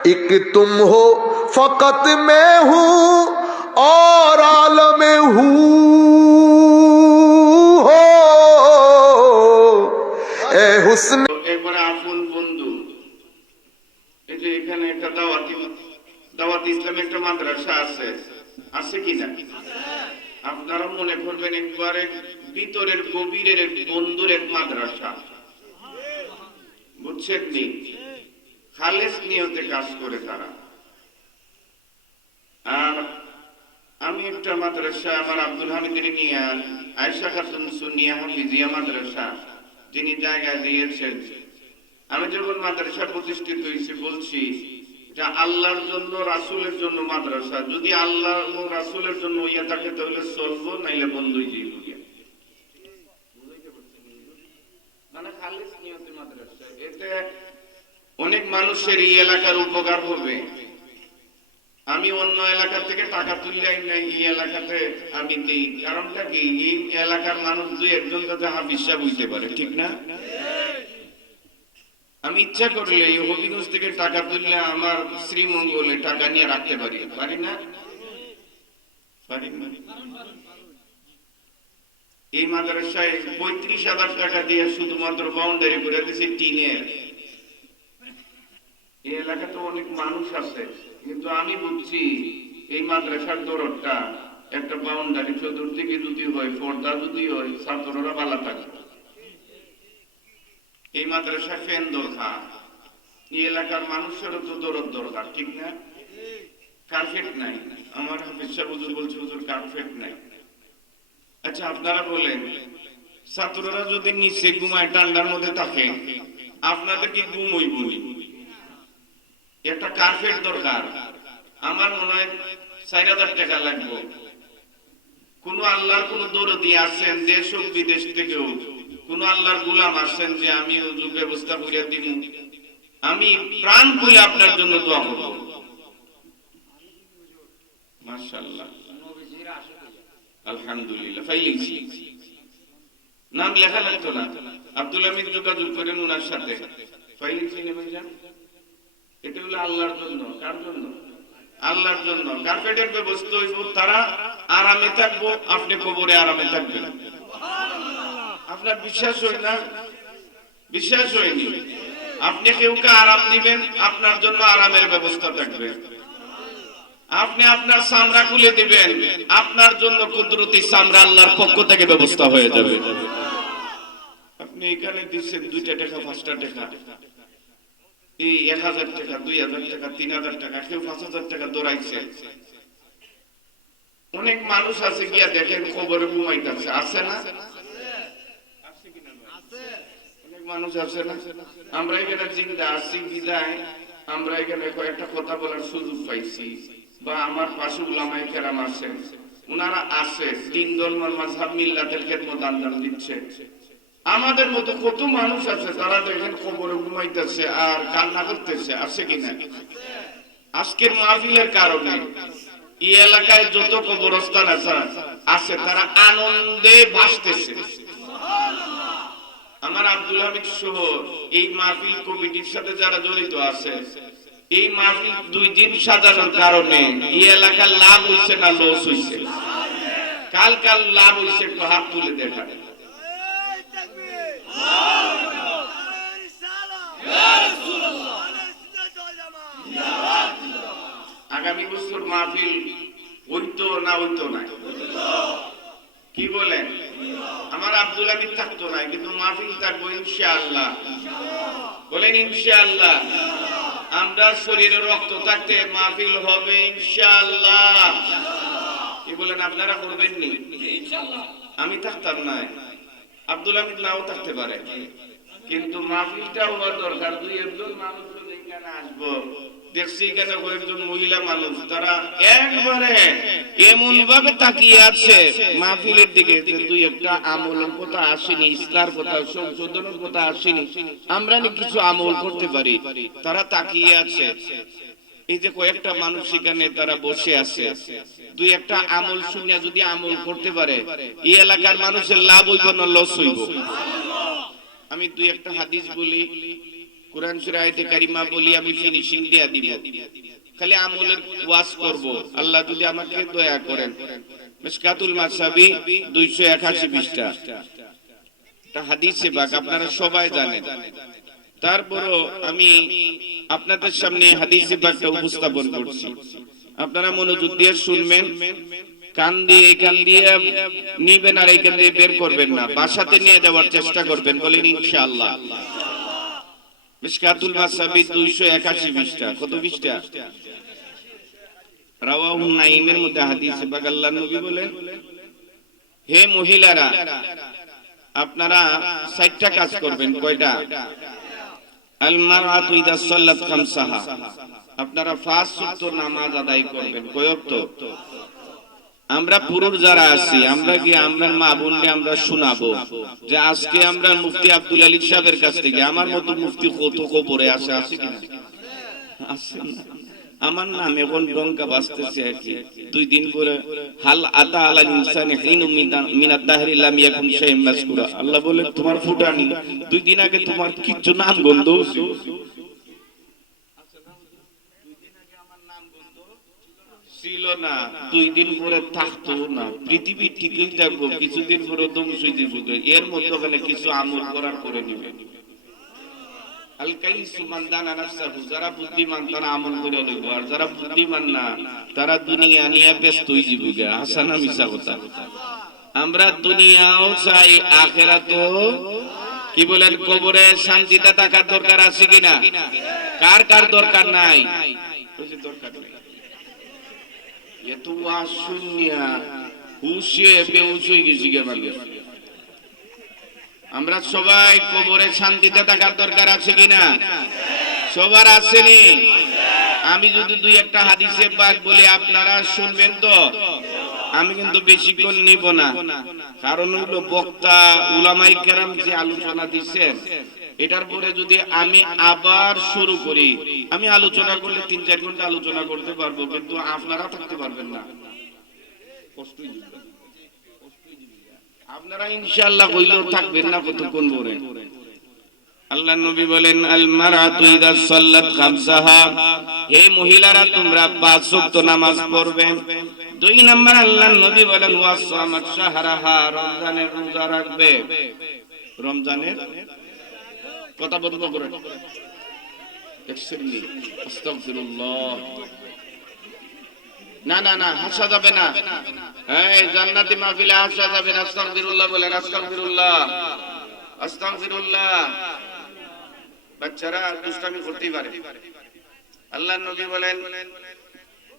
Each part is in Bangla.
एक तुम हो फकत मैं हूँ और आलम हूँ हो ए हुस्न। একবারে আপন বন্ধু। এই যে এখানে একটা দাওয়াত ইসলামী একটা মাদ্রাসা আছে, আছে কিনা? আপনারা মনে করবেন একবারে ভিতরের গভীরের বন্ধুর এক মাদ্রাসা, বুঝছেন নি? খালেস নিয়তে কাজ করে তারা। আর আমি একটা মাদ্রাসা আমার আব্দুল হামিদের নিয়ে আয়েশা খাতুন সুন্নিয়া হাফিজিয়া মাদ্রাসা যিনি জায়গা দিয়েছেন, আমি যখন মাদ্রাসা প্রতিষ্ঠিত হয়েছে বলছি যে আল্লাহর জন্য রাসূলের জন্য মাদ্রাসা, যদি আল্লাহ ও রাসূলের জন্য ইয়া থাকে তাহলে চলবো, নাইলে বন্ধই যাইব। মানে খালিস নিয়তে মাদ্রাসা, এতে অনেক মানুষের এই এলাকার উপকার হবে। আমি অন্য এলাকা থেকে টাকা তুলে আই নাই, এই এলাকাতে আমি নেই। কারণটা কি? এই এলাকার মানুষ দুই একজন যাতে হাফিজ সাহেব হইতে পারে, ঠিক না? আমি ইচ্ছা করলে এই হবিগঞ্জ থেকে টাকা তুললে আমার শ্রীমঙ্গলে টাকা নিয়ে রাখতে পারি, পারি না? পারি না। এই মাদ্রাসায় ৩৫,০০০ টাকা দিয়ে শুধুমাত্র বাউন্ডারি করে দিয়েছে টিনের। এই এলাকাতে অনেক মানুষ আছে, কিন্তু আমি বুঝছি এই মাদ্রাসার দরদটা একটা বাউন্ডারি চতুর্দিকে যদি হয়, পর্দা যদি হয়, ছাত্ররা ভালো থাকবে। এই মাদ্রাসা ফ্যান দরকার, এই এলাকার মানুষেরও তো দরদ দরকার, ঠিক না? কার্পেট নাই, আমার হাফিজ সাহেব হুজুর বলছে হুজুর কার্পেট নাই। আচ্ছা আপনারা বলেন, ছাত্ররা যদি নিচে ঘুমায় ঠান্ডার মধ্যে থাকে, আপনাদের কি ঘুম হইব? একটা কার্পেট দরকার। আমার মনে হয় ৪,০০০ টাকা লাগবে। কোন আল্লাহর কোন দরদি আছেন দেশ ও বিদেশ থেকেও, কোন আল্লাহর গোলাম আছেন যে আমি হুজুর ব্যবস্থা করে দিব? আমি প্রাণ খুলে আপনার জন্য দোয়া করব। মাশাআল্লাহ, আলহামদুলিল্লাহ। ফাইলিছি নাম লেখা লাগতো না, আব্দুল হামিদ যোগাযোগ করেন ওনার সাথে। ফাইলিছি নেমে যান। এটা হলো আল্লাহর জন্য। কার জন্য? আল্লাহর জন্য। কার্পেটের ব্যবস্থা হইব, তারা আরামে থাকবো, আপনি কবরে আরামে থাকবেন। আপনার বিশ্বাস হয় না? বিশ্বাস হয়নি? আপনি কেউকে আরাম দিবেন, আপনার জন্য আরামের ব্যবস্থা থাকবে। আপনি আপনার চামড়া খুলে দিবেন, আপনার জন্য কুদরতি চামড়া আল্লাহর পক্ষ থেকে ব্যবস্থা হয়ে যাবে। আপনি এখানে দিচ্ছেন 2টা টাকা 5টা টাকা, এই ১,০০০ টাকা ২,০০০ টাকা ৩,০০০ টাকা, কেউ ৫,০০০ টাকা দৌড়াইছে। অনেক মানুষ আছে গিয়া দেখেন কবরে ঘুমাইতেছে, আছে না? অনেক মানুষ আছে না? আমরা এখানে জিন্দা আছি বিদায় আমরা এখানে কয়েকটা কথা বলার সুযোগ পাইছি, বা আমার পাশে উলামায়ে কেরাম আছেন, ওনারা আছে, তিন ধর্মের মাযহাব মিল্লাতের খেদমত আঞ্জাম দিচ্ছে। আমাদের মতো কত মানুষ আছে তারা দেখেন কবরে ঘুমাইতেছে আর কান্না করতেছে, আছে কিনা? আজকের মাহফিলের কারণে এই এলাকায় যত কবরস্থান আছে তারা আনন্দে ভাসতেছে। আমার আব্দুল হামিদ সহ এই মাহফিল কমিটির সাথে যারা জড়িত আছে, এই মাহফিল 2 দিন সাজানোর কারণে এই এলাকার লাভ হইছে না লস হইছে? কাল লাভ হইছে, একটু হাত তুলে দেখা। আগামী বছর মাহফিল হইতো না হইতো না? কি বলেন? আমার আব্দুল হামিদ থাকতো না, কিন্তু মাহফিল থাকবো ইনশাআল্লাহ। বলেন ইনশাআল্লাহ। আমরা শরীরে রক্ত থাকতে মাহফিল হবে ইনশাআল্লাহ। কি বলেন? আপনারা করবেন নি? আমি থাকতাম না, আব্দুল হামিদ নাও থাকতে পারে, কিন্তু মাহফিলটা হওয়ার দরকার। 2-1 মানুষ এখানে আসবো, দেখছি এখানে কয়েকজন মহিলা মানুষ, তারা একবারে এমন ভাবে তাকিয়ে আছে মাহফিলের দিকে, 2-একটা আমলের কথা আসেনি, ইসলামের কথা সংশোধনের কথা আসেনি, আমরা কিছু আমল করতে পারি, তারা তাকিয়ে আছে। এই যে কয়েকটা মানুষ এখানে তারা বসে আছে, 2-একটা আমল শুনে যদি আমল করতে পারে, এই এলাকার মানুষের লাভ হইব না লস হইব? আমি 2-একটা হাদিস বলি, কোরআন সূরা আয়াতে কারিমা বলি আমি ফিনিশিং দিয়া দিব, খালি আমলের ওয়াজ করব। আল্লাহ যদি আমাকে দয়া করেন। মিশকাতুল মাসাবি 281 পৃষ্ঠা, তা হাদিসে পাক আপনারা সবাই জানেন। তারপরও আমি আপনাদের সামনে হাদিসে পাকটা উপস্থাপন করছি, আপনারা মনোযোগ দিয়ে শুনবেন, কান দিয়ে কান দিয়ে নিবেন আর এখান দিয়ে বের করবেন না, বাসাতে নিয়ে যাওয়ার চেষ্টা করবেন, বলেন ইনশাআল্লাহ। মিশকাতুল মাসাবি 281 পৃষ্ঠা, কত পৃষ্ঠা? রাওয়াহু নাঈমের মধ্যে হাদিসে পাক আল্লাহর নবী বলেন, হে মহিলারা আপনারা 4টা কাজ করবেন। কয়টা? আল মারআতু ইযা সাল্লাত খামসাহা, আপনারা 5 ওয়াক্ত নামাজ আদায় করবেন। কয় ওয়াক্ত? আমরা পুরুষ যারা আছি আমরা কি আমরা মা বোনকে আমরা শোনাবো যে আজকে আমরা মুফতি আব্দুল আলী সাহেবের কাছ থেকে আমার মতো মুফতি কত কবরে আসে, আছে কিনা? আছে না? আমার নাম এখন ডঙ্কা বাজতেছে আর কি। 2 দিন পরে হাল আতা আলাল ইনসানি হিনু মিনাদ দাহরি লাম ইয়াকুন শাই'আন মাযকুরা, আল্লাহ বলে তোমার ফুটানি 2 দিন আগে তোমার কিচ্ছু নাম গন্ধ ছিল না, 2 দিন পরে থাকতো না। পৃথিবী ঠিকই থাকবো, কিছুদিন পরে ধ্বংস হয়ে যাবে। এর মধ্যে ওখানে কিছু আমল করার করে নেবে। আল কাইসু মান দানা নাফসাহু, যারা বুদ্ধিমান তারা আমল করে লইব, আর যারা বুদ্ধিমান না তারা দুনিয়া নিয়ে ব্যস্ত হয়ে যাবে। হাসানা মিছা কথা। আমরা দুনিয়াও চাই, আখিরাতও। কি বলেন? কবরে শান্তিতে থাকার দরকার আছে কিনা? কার কার দরকার নাই? দরকার নাই। এত আসুনিয়া হুশে বেহুশ হয়ে গেছি গে বাংলা। আমরা সবাই কবরে শান্তিতে থাকার দরকার আছে কিনা? সবার আসেনি? আমি যদি 2-1টা হাদিসে পাক বলি আপনারা শুনবেন তো, আমি কিন্তু বেশিক্ষণ নিব না। কারণ হলো বক্তা উলামায়ে কেরাম যে আলোচনা দিচ্ছেন, এটার পরে যদি আমি আবার শুরু করি, আমি আলোচনা করলে 3-4 ঘন্টা আলোচনা করতে পারবো, কিন্তু আপনারা থাকতে পারবেন না। কষ্টই হবে। আপনারা ইনশাআল্লাহ কইলেও থাকবেন না কতক্ষণ পরে। আল্লাহর নবী বলেন, আল মারআতু ইযা সাল্লাত খামসাহা, হে মহিলারা তোমরা 5 ওয়াক্ত নামাজ পড়বে। 2 নাম্বার আল্লাহর নবী বলেন, ওয়া সামাত শাহরাহা, রমজানের রোজা রাখবে। রমজানের কথা বলবো করে তাকসিরলি আস্তাগফিরুল্লাহ। না না না, হাসা যাবে না। এই জান্নাতি মাহফিলে হাসা যাবে না। আস্তাগফিরুল্লাহ বলেন, আস্তাগফিরুল্লাহ আস্তাগফিরুল্লাহ। বাচ্চারা দুষ্টামি করতেই পারে। আল্লাহর নবী বলেন,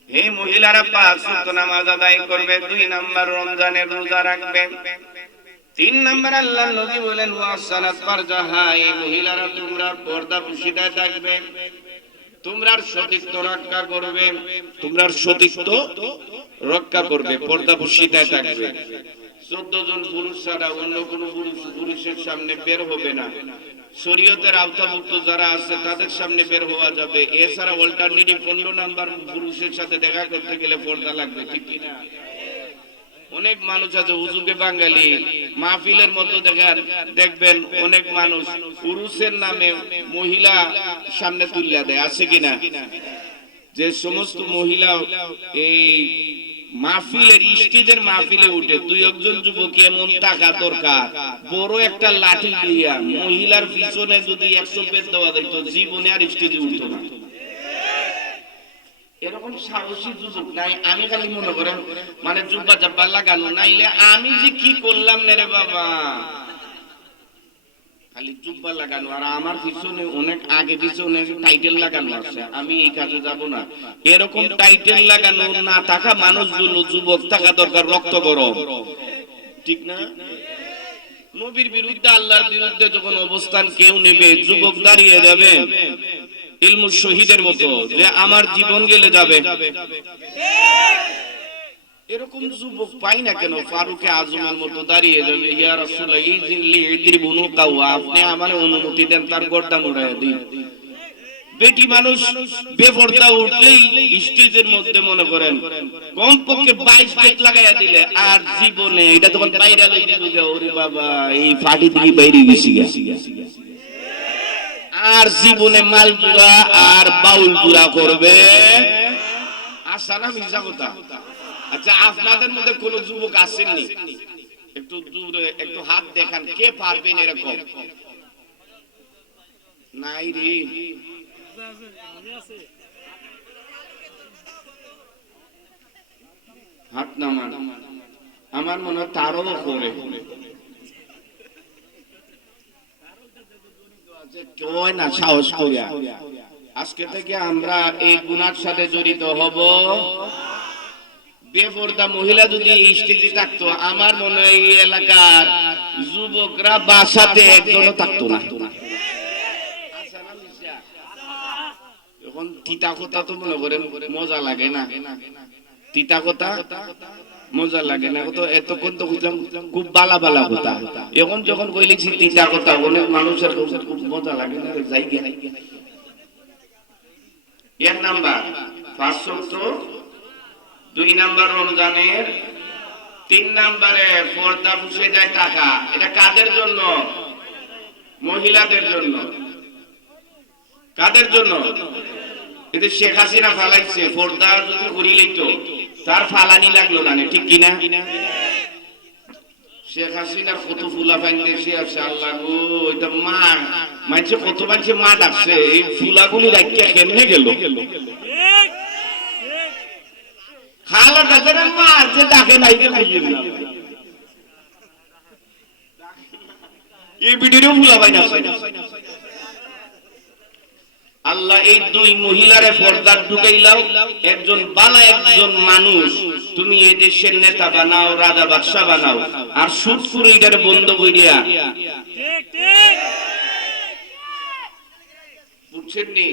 হে মহিলারা 5 ওয়াক্ত নামাজ আদায় করবে। 2 নাম্বার রমজানের রোজা রাখবে। 3 নাম্বার আল্লাহর নবী বলেন, ওয়াসানাত ফারজাহা, এই মহিলারা তোমরা পর্দা পুশিদায় থাকবে, তোমরা সতীত্ব রক্ষা করবে, তোমরা সতীত্ব রক্ষা করবে, পর্দা পুশিদায় থাকবে। 14 জন পুরুষ ছাড়া অন্য কোনো পুরুষের সামনে বের হবে না। শরীয়তের আওতাভুক্ত যারা আছে তাদের সামনে বের হওয়া যাবে। এছাড়া অল্টারনেটিভ 15 নাম্বার পুরুষের সাথে দেখা করতে গেলে পর্দা লাগবে, ঠিক কি না? অনেক মানুষ আছে হুজুগে বাঙালি মাহফিলের মতো দেখবেন অনেক মানুষ পুরুষের নামে মহিলা সামনে তুলে দেয়, আছে কিনা? যে সমস্ত মহিলা এই মাহফিলের স্টেজের মাহফিলে উঠে, 2-1 যুবক এমন টাকা দরকার, বড় একটা লাঠি দিয়া মহিলার পিছনে যদি 100 পেট দেওয়া দিত, জীবনে আর স্টেজে উঠতো না। এরকম সাহসী যুবক নাই। আমি খালি মনে করেন মানে জুব্বা জাব্বা লাগানো, নাইলে আমি যে কি করলাম না রে বাবা, খালি জুব্বা লাগানো। আর আমার পিছনে অনেক আগে পিছনে টাইটেল লাগানো আছে, আমি এই কাজে যাব না। এরকম টাইটেল লাগানো না থাকা মানুষগুলো যুবক থাকা দরকার, রক্ত গরম, ঠিক না? নবীর বিরুদ্ধে আল্লাহর বিরুদ্ধে যখন অবস্থান কেউ নেবে, যুবক দাঁড়িয়ে যাবে ইলমুল শহীদের মতো, যে আমার জীবন গেলে যাবে। এরকম যুবক পাই না কেন? ফারুকে আজমের মতো দাঁড়িয়ে যাবে, ইয়া রাসূলুল্লাহ ইযিল্লি ইদরিবুনু কাওয়া, আপনি আমারে অনুমতি দেন তার গর্দান উড়াইয়া দিই। বেটি মানুষ বেপরদা উঠলেই স্টেজের মধ্যে মনে করেন কমপক্ষে 22 পেট লাগাইয়া দিলে, আর জীবনে এটা যখন বাইরে লই দিবে, ওরে বাবা এই ফাটি থেকে বাইরে গেছি। আর জীবনে মাল জুড়া আর বাউল জুড়া করবে আশা না মিশা কথা। আচ্ছা, আপনাদের মধ্যে কোন যুবক আসেননি? একটু দূরে একটু হাত দেখান, কে পারবেন এরকম? নাই রে, হাত নামান। আমার মনে হয় তারও করে কয় না সাহস করিয়া। আজকে থেকে আমরা এই গুনার সাথে জড়িত হব। বেপরদা মহিলা যদি এই স্টেজে থাকতো, আমার মনে হয় এই এলাকার যুবকরা বাসাতে একজনও থাকতো না। এখন তিতা কথা তো মনে করেন মজা লাগে না, তিতা কথা মজা লাগে না। তো এতক্ষণ তো বুঝলাম খুব বালা বালা কথা, এখন যখন কইলেছি তিতা কথা অনেক মানুষের খুব মজা লাগে না। যাই গে এক নাম্বার 500, 2 নাম্বার রমজানের, 3 নাম্বারে পর্দা পুষে দেয় টাকা। এটা কাদের জন্য? মহিলাদের জন্য। কাদের জন্য? কিন্তু শেখ হাসিনা ফালাইছে, পর্দা যদি করিলেই তো তার ফালানি লাগলো না, ঠিক কিনা? শেখ হাসিনার কত ফুলা ফাইন্দেছে আছে আল্লাহ গো। এটা মা মানছে, কত মানছে মা ডাকছে, এই ফুলাগুলি রাখিয়া কেমনে গেল? খালা ডাকে না, মা আছে ডাকে নাই রে, বুঝলেন না? এই ভিডিও ফুলা পাই না। আল্লাহ এই 2 মহিলারে পর্দা ঢুকাইলাও। একজন বালা একজন মানুষ তুমি এই দেশের নেতা বানাও, রাজা বাদশা বানাও, আর সুদখুরিটারে বন্ধ কইরা। ঠিক ঠিক বুঝছেন নি?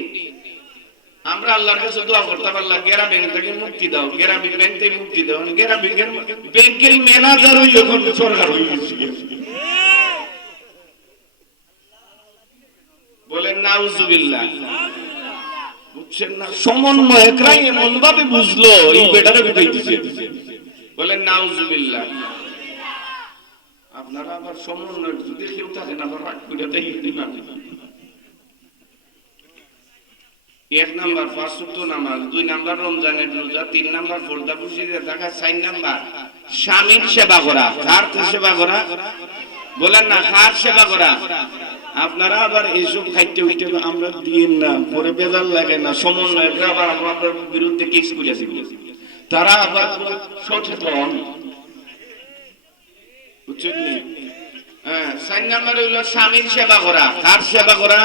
আমরা আল্লাহর কাছে দোয়া করতাম, আল্লাহ গেরা ব্যাংক থেকে মুক্তি দাও, গেরা ব্যাংক থেকে মুক্তি দাও। গেরা ব্যাংকের ম্যানেজার হই এখন সরকার হয়ে গেছে। বলেন নাউজুবিল্লাহ। বুঝছেন না? সমন্বয়করাই এমন ভাবে বুঝলো এই বেটারে বেটাই দিছে। বলেন নাউজুবিল্লাহ। আপনারা আবার সমন্বয় যদি কেউ থাকেন আবার রাগ করে দিবেন। 1 নাম্বার 5 ওয়াক্ত নামাজ, 2 নাম্বার রমজানের রোজা, 3 নাম্বার পর্দা পুষিয়ে থাকা, 4 নাম্বার স্বামীর সেবা করা। কার সেবা করা? বলেন না, কার সেবা করা? আপনারা আবার এইসব খাইতে হইতে আমরা দিন না, পরে বেজার লাগে না। সমন্বয়করা আবার আমাদের বিরুদ্ধে কেস করেছে, তারা আবার সচেতন। বুঝছেন নি? হ্যাঁ, 4 নাম্বারে হইল স্বামীর সেবা করা। কার সেবা করা?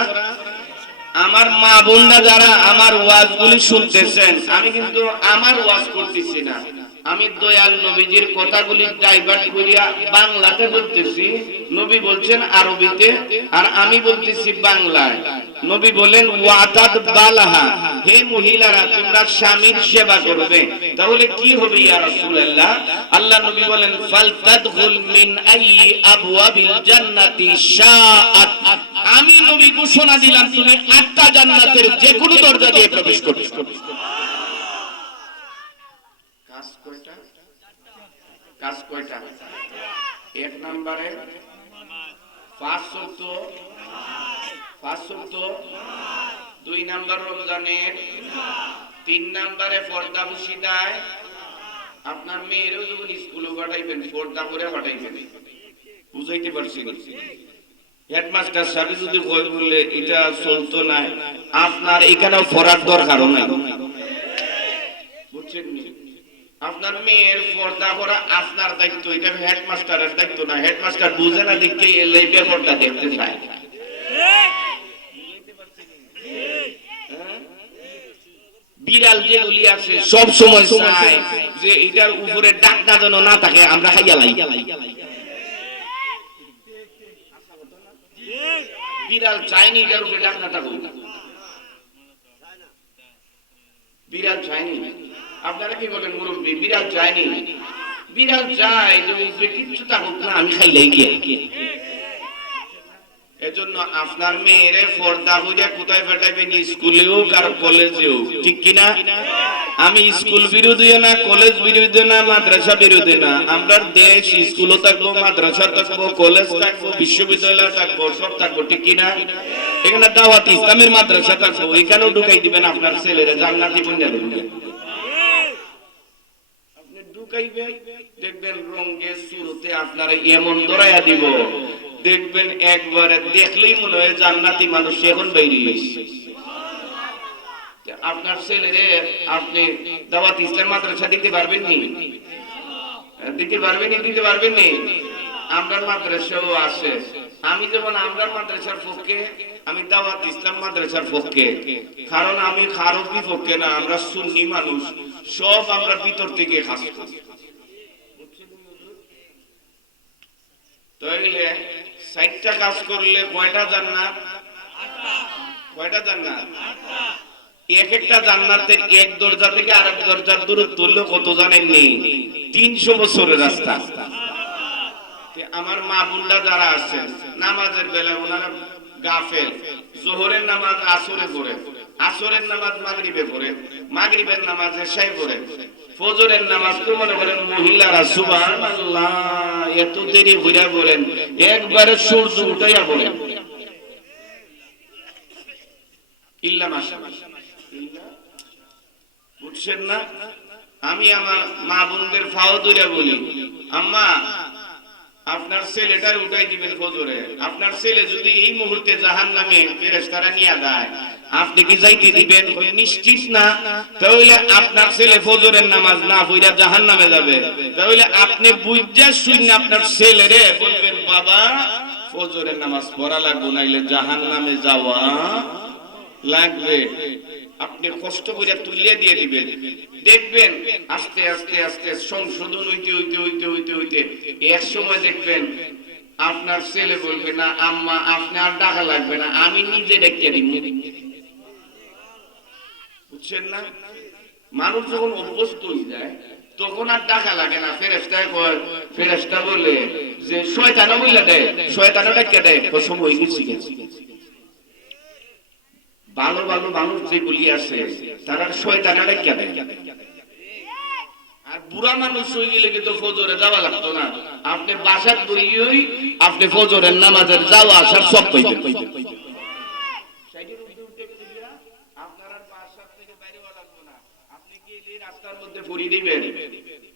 আমার মা বোনরা যারা আমার ওয়াজগুলি শুনতেছেন, আমি কিন্তু আমার ওয়াজ করতেছি না, আমি দয়াল নবীজির কথাগুলি ডাইভার্ট করিয়া বাংলাতে বলতেছি। নবী বলছেন আরবিতে, আর আমি বলতেছি বাংলায়। নবী বলেন ওয়াতাদ বালাহা, হে মহিলারা তোমরা স্বামীর সেবা করবে। তাহলে কি হবে ইয়া রাসূলুল্লাহ? আল্লাহ নবী বলেন ফালতাদখুল মিন আইয়ি আবওয়াবিল জান্নাতি শাআত। আমি নবী ঘোষণা দিলাম তুমি 8টা জান্নাতের যে কোনো দরজা দিয়ে প্রবেশ করবে। কাজ কয়টা? কাজ কয়টা? 1 নম্বরে 5 ওয়াক্ত, 2 নাম্বার রমজানের, 3 নাম্বারে পর্দা পুষি দেয়। আপনার মেয়েরও যখন স্কুলে পাঠাইবেন পর্দা করে পাঠাইবেন। বুঝাইতে পারছি? হেডমাস্টার সাহেব যদি কই বলে এটা চলতো না, আপনার এখানেও পড়ার দরকারও নাই। বুঝছেন নি? আপনার মেয়ের পর্দা করা আপনার দায়িত্ব, এটা হেডমাস্টারের দায়িত্ব না। হেডমাস্টার বুঝে না দেখতে এলে ব্যাপারটা দেখতে চায়। বিড়াল যেগুলি আছে সব সময় চায় যে এটার উপরে ডাকটা যেন না থাকে, আমরা খাইয়া লাই। বিড়াল চাইনি এটার উপরে ডাকনা থাকুক, বিড়াল চাইনি। আপনারা কি বলেন মুরব্বী? বিড়াল চাইনি, বিড়াল চায় যে উপরে কিচ্ছু থাকুক না, আমি খাইলাই কি। এজন্য আপনার মেয়েরে পর্দা হইয়া কোথায় পাঠাইবেন? স্কুলেও আর কলেজেও, ঠিক কিনা? আমি স্কুল বিরোধী না, কলেজ বিরোধী না, মাদ্রাসা বিরোধী না। আমরা দেশ স্কুলও থাকবো, মাদ্রাসা থাকবো, কলেজ থাকবো, বিশ্ববিদ্যালয় থাকবো, সব থাকবো, ঠিক কিনা? এখানে দাওয়াত ইসলামের মাদ্রাসা থাকবো, এখানেও ঢুকাই দিবেন আপনার ছেলেরা জান্নাতি বন্যা দেবেন। আপনি ঢুকাইবেন, দেখবেন রঙে সুরতে আপনার এমন দরাইয়া দিব, দেখবেন একবারে দেখলেই মনে হয় জান্নাতি মানুষ এখন বেরিয়ে এসেছে। আপনার ছেলেরে আপনি দাওয়াত ইসলাম মাদ্রাসা দিতে পারবেন নি? দিতে পারবেন নি? দিতে পারবেন নি? আমরার মাদ্রাসাও আছে। আমি যেমন আমরার মাদ্রাসার পক্ষে, আমি দাওয়াত ইসলাম মাদ্রাসার পক্ষে, কারণ আমি খারফ বিপক্ষে না, আমরা সুন্নি মানুষ, সব আমরা ভিতর থেকে খাসি। তাইলে 60টা কাজ করলে কয়টা জান্নাত? কয়টা জান্নাত? এক একটা জান্নাতের এক দরজা থেকে আরেক দরজার দূরত্ব হলো কত জানেননি? 300 বছরের রাস্তা। আমার মা বুল্লা যারা আছেন নামাজের বেলায় ওনারা গাফেল, জোহরের নামাজ আসরে পড়ে, আসরের নামাজ মাগরিবে পড়ে, মাগরিবের নামাজ এশায় পড়ে, ফজরের নামাজ তো মনে করেন মহিলারা সুবহানাল্লাহ এত দেরি হইয়া পড়েন, একবারে সূর্য উঠাইয়া পড়েন। ইল্লা মাশাআল্লাহ, বুঝছেন না? আমি আমার মা বোনদের ফাও ধরে বলি, আম্মা আপনার ছেলেটা উঠাই দিবেন ফজরে, আপনার ছেলে যদি এই মুহূর্তে জাহান্নামে ফেরেশতারা নিয়ে যায়, আপনি কি যাইতে দিবেন? নিশ্চিত না। তাহলে আপনার ছেলে ফজরের নামাজ না পড়া জাহান্নামে যাবে। তাহলে আপনি বুঝা শুনে আপনার ছেলেরে বলবেন, বাবা ফজরের নামাজ পড়া লাগবে, নাইলে জাহান্নামে যাওয়া লাগবে। আপনি কষ্ট করে তুলিয়ে দিয়ে দিবেন, দেখবেন আস্তে আস্তে আস্তে সংশোধন হইতে হইতে হইতে হইতে হইতে এক সময় দেখবেন আপনার ছেলে বলবে, না আম্মা আপনি আর ডাকা লাগবে না, আমি নিজে ডেকে দিব। বুঝছেন না? মানুষ যখন অভ্যস্ত হয়ে যায় তখন আর ডাকা লাগে না। ফেরেশতা বলে যে শয়তানও বইলা দেয়, শয়তানও ডাকে দেয়, সময় হয়ে গেছে। ভালো ভালো মানুষ যেগুলি আছে তারা শয়তানও ডাকে দেয়। আর বুড়া মানুষ হয়ে গেলে কিন্তু ফজরে যাওয়া লাগতো না, আপনি বাসার বইই আপনি ফজরের নামাজের যাওয়া আসার সব পাইবেন।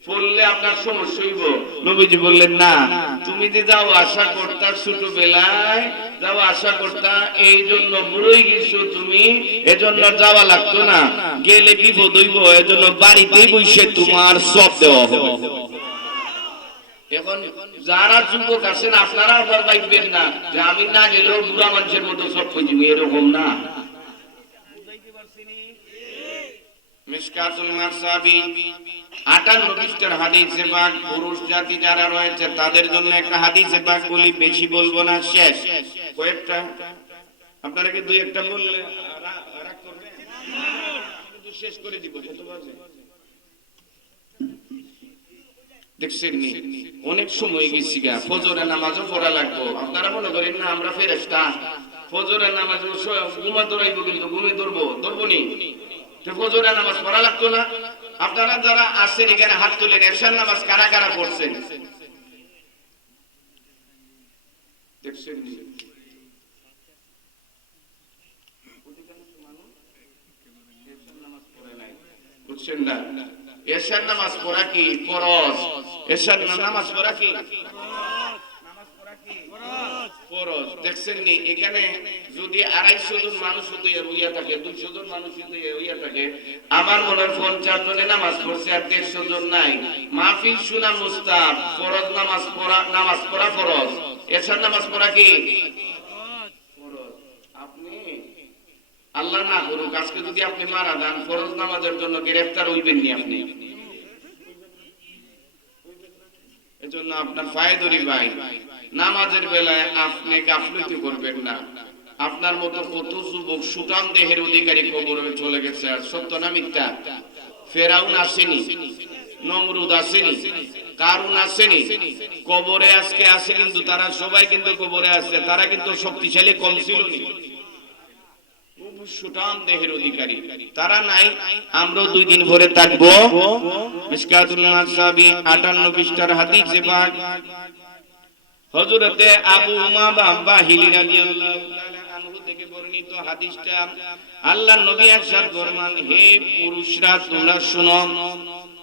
পড়লে আপনার সমস্যা হইব। নবীজি বললেন, না তুমি যে যাও আশা করতা ছোটবেলায় যাও আশা করতা, এই জন্য বুড়োই গেছো তুমি, এজন্য যাওয়া লাগতো না, গেলে বিপদ হইব, এজন্য বাড়িতেই বসে তোমার সব দেওয়া হবে। এখন যারা যুবক আছেন আপনারা আবার ভাববেন না যে আমি না গেলেও বুড়া মানুষের মতো সব পাইব, এরকম না। মিশকাতুল মাসাবি 58 পৃষ্ঠার হাদিসে পাক, পুরুষ জাতি যারা রয়েছে তাদের জন্য একটা হাদিসে পাক বলি, বেশি বলবো না, শেষ কয়েকটা আপনারা কি দুই একটা বললে রাগ করবেন? কিন্তু শেষ করে দিব। কত বাজে দেখছেন নি? অনেক সময় গেছি গা, ফজরের নামাজও পড়া লাগবো। আপনারা মনে করেন না আমরা ফেরেশতা, ফজরের নামাজ ঘুমা দৌড়াইবো, কিন্তু ঘুমে ধরবো নি, ফজরের নামাজ পড়া লাগতো না। আপনারা যারা আছেন এখানে হাত তুলেন, এশার নামাজ কারা কারা পড়ছেন? দেখছেন বুঝছেন না? এশার নামাজ পড়া কি ফরজ? এশার নামাজ পড়া কি ফরজ? দেখছেন নি? এখানে যদি 250 জন মানুষ হইয়া থাকে, 200 জন মানুষ হইয়া থাকে, আমার মনে হয় 50 জনে নামাজ পড়ছে আর 150 জন নাই। মাহফিল শোনা মুস্তাহাব, ফরজ নামাজ পড়া ফরজ। এশার নামাজ পড়া কি ফরজ? আপনি আল্লাহ না করুক আজকে যদি আপনি মারা যান, ফরজ নামাজের জন্য গ্রেফতার হইবেন নি আপনি। এজন্য আপনার ফায়দরি ভাই, নামাজের বেলায় আপনি গাফলতি করবেন না। আপনার মতো কত যুবক সুঠাম দেহের অধিকারী কবরে চলে গেছে, আর সত্য না মিথ্যা? ফেরাউন আসেনি, নমরুদ আসেনি, কারুন আসেনি, কবরে আজকে আছে, কিন্তু তারা সবাই কিন্তু কবরে আছে, তারা কিন্তু শক্তিশালী কম ছিল না, সুঠাম দেহের অধিকারী তারা নাই। আমরাও 2 দিন ভরে থাকবো। মিশকাতুল মাসাবি 58 পৃষ্ঠার হাদিসে পাক, হযরতে আবু উমামা বাহিলি রাদিয়াল্লাহু তাআলা আনহু থেকে থেকে বর্ণিত হাদিসটা আল্লাহর নবী ইরশাদ ফরমান, হে পুরুষরা তোমরা শুনো,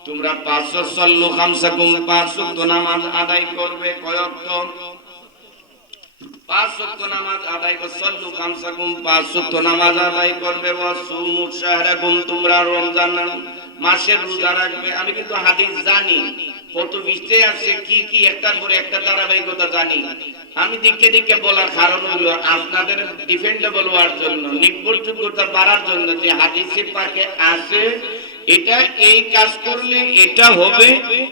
তোমরা 5 ওয়াক্ত সাল্লু খামসাকুম, 5 ওয়াক্ত নামাজ আদায় করবে। কয় ওয়াক্ত? 5 ওয়াক্ত নামাজ আদায় করবে। সাল্লু খামসাকুম, 5 ওয়াক্ত নামাজ আদায় করবে। ওয়াসুমু শাহরাকুম, তোমরা রমজান মাসের রোজা রাখবে। আমি কিন্তু হাদিস জানি কত বিষয় আছে, কি কি একটার পরে একটা ধারাবাহিকতা জানি। আমি দিকে দিকে বলার কারণ হলো আপনাদের ডিফেন্ডেবল হওয়ার জন্য, নির্ভরযোগ্যতা বাড়ার জন্য, যে হাদিসে পাকে আছে এটা এই কাজ করলে এটা হবে।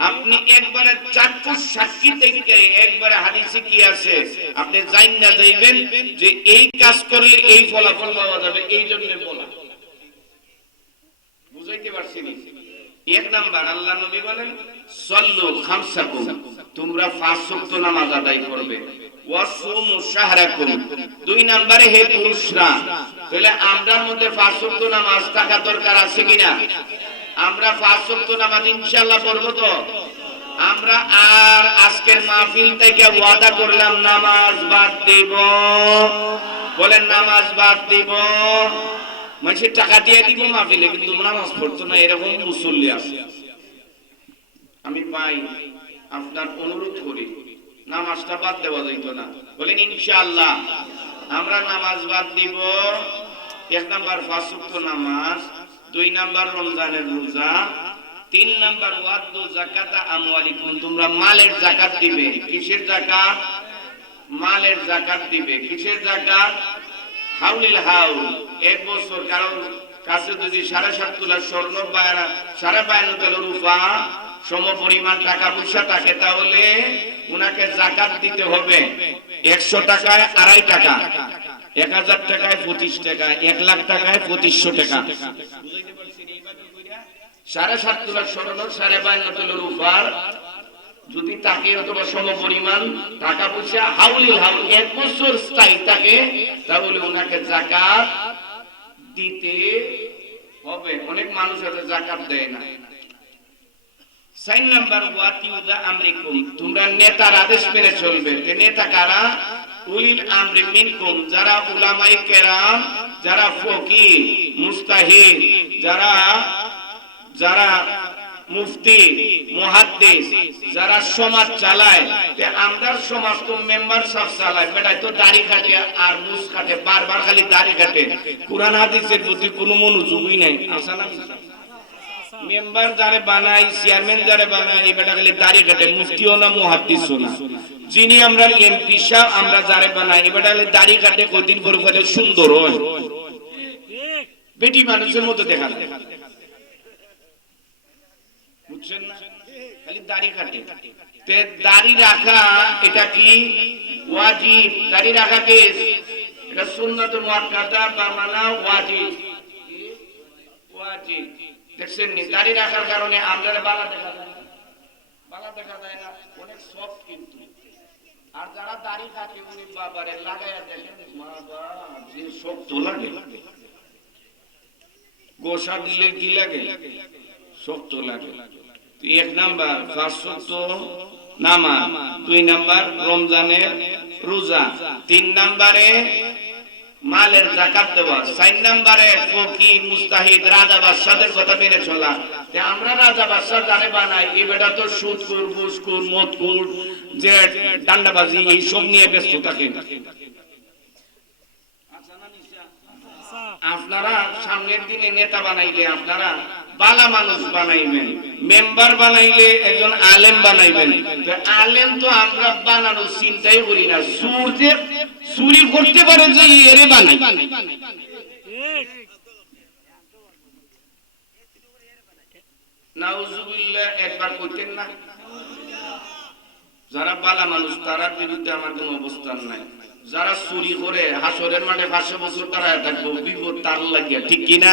আপনি একবারে চাক্ষুষ সাক্ষী থেকে একবারে হাদিসে কি আছে আপনি জাইন্না যাইবেন যে এই কাজ করলে এই ফলাফল পাওয়া যাবে, এই জন্য বলা। বুঝাইতে পারছি না? এক নাম্বার আল্লাহ নবী বলেন সাল্লু খামসাকুম, তোমরা 5 ওয়াক্ত নামাজ আদায় করবে। ওয়াসুমু শাহরাকুম, 2 নম্বরে হে পুরুষরা, তাহলে আমরার মধ্যে 5 ওয়াক্ত নামাজ থাকা দরকার আছে কিনা? আমরা 5 ওয়াক্ত নামাজ ইনশাআল্লাহ পড়ব তো? আমরা আর আজকের মাহফিল থেকে ওয়াদা করলাম নামাজ বাদ দেব। বলেন নামাজ বাদ দেব। মানুষের টাকা দিয়ে দিব মাহফিলে, কিন্তু নামাজ পড়তো না, এরকম মুসল্লি আছে। আমি ভাই আপনার অনুরোধ করি নামাজটা বাদ দেওয়া যাইতো না। বলেন ইনশাআল্লাহ আমরা নামাজ বাদ দিব। 1 নাম্বার 5 ওয়াক্ত নামাজ, 2 নাম্বার রমজানের রোজা, 3 নাম্বার ওয়াদু যাকাতা আমওয়ালিকুম, তোমরা মালের যাকাত দিবে। কিসের যাকাত? মালের যাকাত দিবে। কিসের যাকাত? হাউলিল হাউল, 1 বছর কারণ কাছে যদি 7.5 তোলা স্বর্ণ পায়, 52 তোলা রূপা সম পরিমাণ টাকা পয়সা থাকে, তাহলে উনাকে যাকাত দিতে হবে। 100 টাকায় 2.5 টাকা, 1000 টাকায় 25 টাকা, 1 লাখ টাকায় 2500 টাকা। 7.5 তোলা স্বর্ণ, 52 তোলা রূপার যদি তাকে অথবা সম পরিমাণ টাকা পয়সা হাউলিল হাউল 1 বছর স্থায়ী থাকে, তাহলে ওনাকে যাকাত দিতে হবে। অনেক মানুষ আছে যাকাত দেয় না। 4 নাম্বার ওয়াতিউদা আমরিকুম, তোমরা নেতার আদেশ মেনে চলবে। নেতা কারা? উলিল আমরি মিনকুম, যারা উলামায়ে কেরাম, যারা ফকিহ মুস্তাহিদ, যারা মুফতি মুহাদ্দিস, যারা সমাজ চালায়। আমরা সমাজ তো মেম্বার সব চালায়, বেটাই তো দাড়ি কাটে আর মুছ কাটে, বারবার খালি দাড়ি কাটে, কুরআন হাদিসের প্রতি কোনো মনোযোগই নাই। আসা না? মেম্বার যারে বানাই, চেয়ারম্যান যারে বানাই, এই বেটা খালি দাড়ি কাটে, মুফতিও না মুহাদ্দিসও না। যিনি আমরা এমপি সাহেব আমরা যারে বানাই, এই বেটা খালি দাড়ি কাটে, কয়দিন পরে পরে সুন্দর হয়, বেটি মানুষের মতো দেখা যায়। বুঝছেন না? খালি দাড়ি কাটে। তে দাড়ি রাখা এটা কি ওয়াজিব? দাড়ি রাখা কি এটা সুন্নাত মুআক্কাদা বা মানা ওয়াজিব? ওয়াজিব। দেখছেন নি? দাড়ি রাখার কারণে আমরা বালা দেখা যায় না, বালা দেখা যায় না, অনেক সফট কিন্তু। আর যারা দাড়ি থাকে উনি বাবারে লাগায়া দেখেন, মা বাবা যে শক্ত লাগে, গোসা দিলে কি লাগে? শক্ত লাগে। 1 নাম্বার 5 ওয়াক্ত নামাজ, 2 নাম্বার রমজানের রোজা, 3 নাম্বারে মালের যাকাত দেওয়া, 4 নাম্বারে ফকিহ মুস্তাহিদ রাজা বাদশাদের কথা মেনে চলা। আমরা রাজা বাদশা যারে বানাই, এই বেটা তো সুদখোর, ঘুষখোর, মদখোর, যে ডান্ডাবাজি এইসব নিয়ে ব্যস্ত থাকে। আপনারা সামনের দিনে নেতা বানাইলে আপনারা বালা মানুষ বানাইবেন, মেম্বার বানাইলে একজন আলেম বানাইবেন। আলেম তো আমরা বানানোর চিন্তাই করি না, সুর যে চুরি করতে পারে যে এরে বানাই। নাউজুবিল্লাহ, একবার কইতেন না? যারা বালা মানুষ তার বিরুদ্ধে আমার কোনো অবস্থান নাই। যারা চুরি করে হাসরের মাঠে 500 বছর তারা থাকবো, বিপদ তার লাগিয়া, ঠিক কিনা?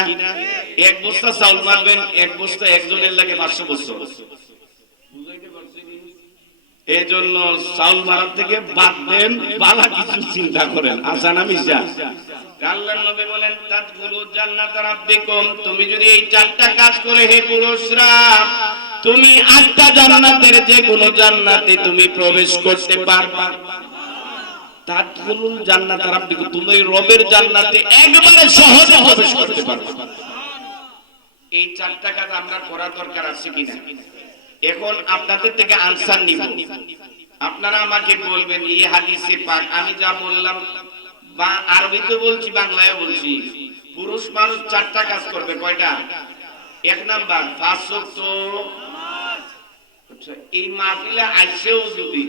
1 বস্তা চাউল মারবেন, 1 বস্তা একজনের লাগে 500 বছর। এই জন্য চাউল মারার থেকে বাদ দেন, বালা কিছু চিন্তা করেন। আসান আমি আল্লাহর নবী বলেন তাদখুলু জান্নাত রাব্বিকুম, তুমি যদি এই 4টা কাজ করে হে পুরুষরা, তুমি 8টা জান্নাতের যে কোনো জান্নাতে তুমি প্রবেশ করতে পারবা। তাদখুলুল জান্নাত রাব্বিকুম, তুমি রবের জান্নাতে একবারে সহজে প্রবেশ করতে পারবে। এই চারটা কাজ আমরা করা দরকার আছে কিনা? এখন আপনাদের থেকে আনসার নিব। আপনারা আমাকে বলবেন এই হাদিসে পাক আমি যা বললাম বা আরবিতে বলছি বাংলায় বলছি, পুরুষ মানুষ চারটা কাজ করবে। কয়টা? এক নাম্বার 5 ওয়াক্ত নামাজ। আচ্ছা, এই মাহফিলে আইসেও যদি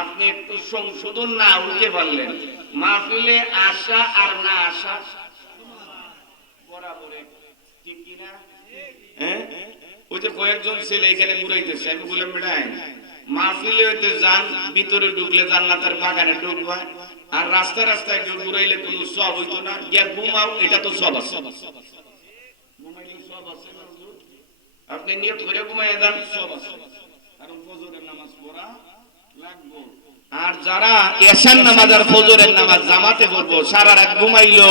আপনি একটু সংশোধন না উঠতে পারলেন, মাহফিলে আসা আর না আসা বরাবর, ঠিক কি না? হ্যাঁ, ওই যে কয়েকজন ছেলে এখানে ঘুরাইতেছে, আমি বললাম বেটাই মাহফিলে হইতে যান, ভিতরে ঢুকলে জান্নাতের বাগানে ঢুকবা, আর রাস্তা রাস্তায় কেউ ঘুরাইলে কোনো সব হইতো না, গিয়া ঘুমাও, এটা তো সব আছে। ঘুমাইলে সব আছে না হুজুর? আপনি নিয়ত করে ঘুমাইয়া যান, সব আছে, কারণ ফজরের নামাজ পড়া লাগবে। আর যারা এশার নামাজ আর ফজরের নামাজ জামাতে পড়বো, সারা রাত ঘুমাইলো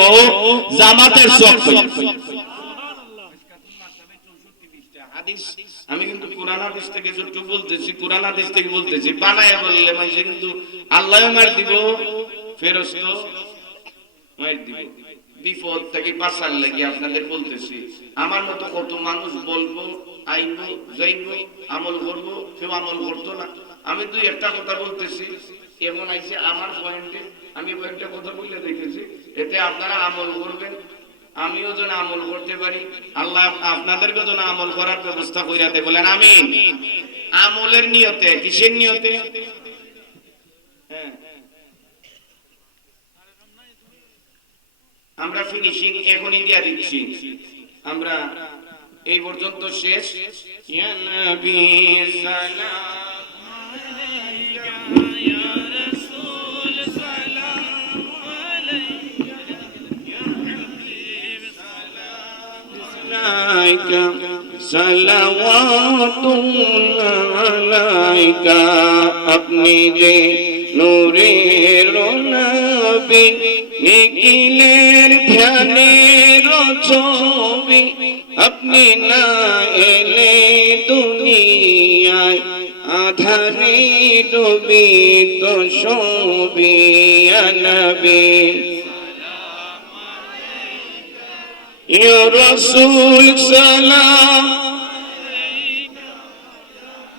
জামাতের সব পাইবে। আমি কিন্তু কোরআন হাদিস থেকে যতটুকু বলতেছি, কোরআন হাদিস থেকে বলতেছি, বানায়া বললে মাইছে কিন্তু আল্লাহ মার দিব, ফেরেশতা মার দিব। বিপদ থেকে বাঁচার লাগি আপনাদের বলতেছি। আমার মতো কত মানুষ বলবো, আইবো, যাইবো, আমল করবো, কেউ আমল করতো না। আমি দুই একটা কথা বলতেছি, এমন আইছে আমার পয়েন্টে, আমি একটা কথা বলে দেখেছি, এতে আপনারা আমল করবেন, আমিও যেন আমল করতে পারি, আল্লাহ আপনাদেরকে যেন আমল করার ব্যবস্থা কইরা দেয়। বলেন আমিন। আমলের নিয়তে, কিসের নিয়তে? হ্যাঁ, আমরা ফিনিশিং এখনই দিয়া দিচ্ছি। আমরা এই পর্যন্ত শেষ। ইয়া নবী সালাম আলাইকা, ইয়া রাসূল সালাম আলাইকা, ইয়া হাবিব সালাম আলাইকা, সালাওয়াতুল্লাহ আলাইকা। আপনি যে নূরের নবী, নিখিলের ধ্যানের ছবি, আপনি না এলে দুনিয়ায় আধারে ডুবি তো সবি। ইয়া নবী ইয়া রাসূল সালাম আলাইকা,